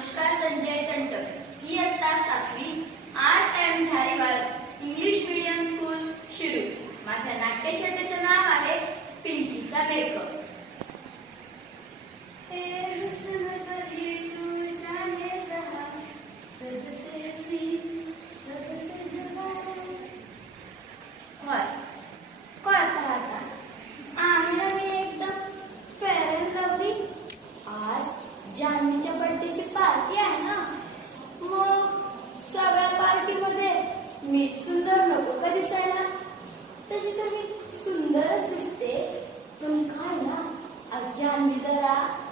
नमस्कार संजय तंट इयत्ता सातवी R M Dhariwal English medium school शिरू माझ्या नाट्यछटेचं नाव आहे 감사합니다.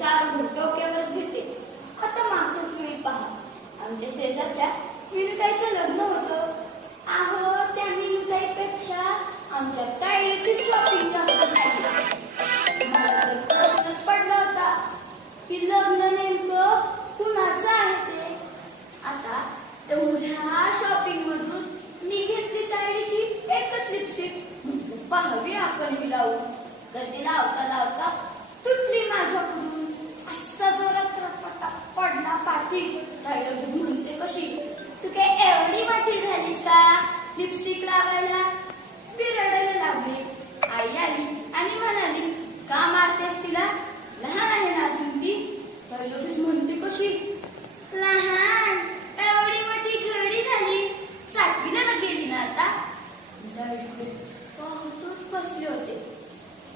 ताई सारं डोक्यावर घेते आता मागच्याच वेळी पहा. आमच्या शेजारच्या मिनुताईचं लग्न होतं. आहो त्या मिनुताईपेक्षा आमच्या काय पडला पाठी तू म्हणते कशी? तू काय एवढी मोठी झालीस का? लिपस्टिक लावायला? मी रडायला लागले. आई आली आणि म्हणाली का मारतेस तिला? लहान आहे ना अजून ती? तू म्हणते कशी? लहान एवढी मोठी घडी झाली. सातवीला ना गेली ना आता? तूच बसले होते.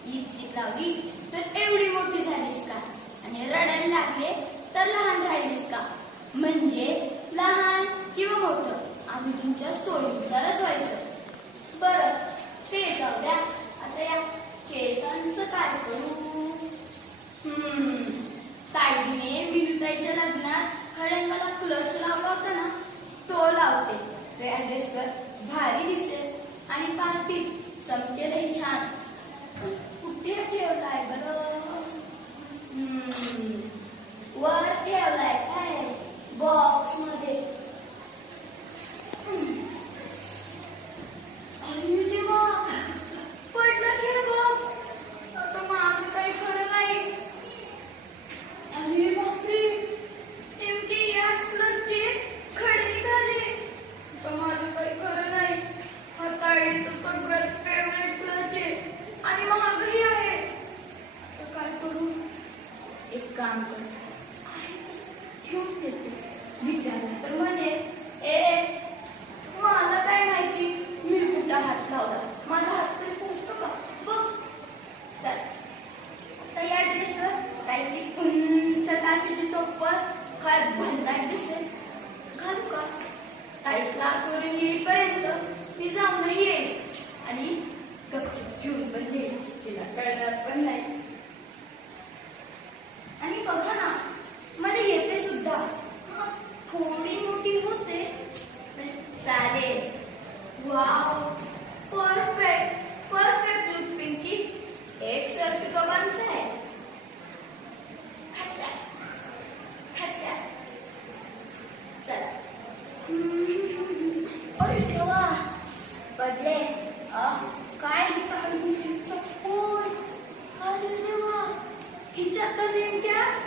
लिपस्टिक लावली? तर एवढी मोठी झालीस का? आणि रडायला लागले? तर लहान राहिलीस का? म्हणजे लहान किंवा मोठं. आम्ही तुमच्या सोयीनुसारच व्हायचं. बरं ते जाऊ द्या. आता या केसांचं काय करू? हम्म ताईने विनुताईच्या लग्नात खड्यांगाला क्लच लावला होता ना? तो लावते. तो या ड्रेसवर भारी दिसेल. आणि पार्टी चमकेलही छान वर ठेवलाय. काय? बॉक्समध्ये. पडलं की बॉक्स आता माझं काही खरं नाही. अरे बापरे. नेमकी याच लसचे खडे निघाले. आता माझं काही खरं नाही. आता आयडीचं पण फेवरेट आणि महागही आहे. आता काय करू? एक काम कर. Kızlar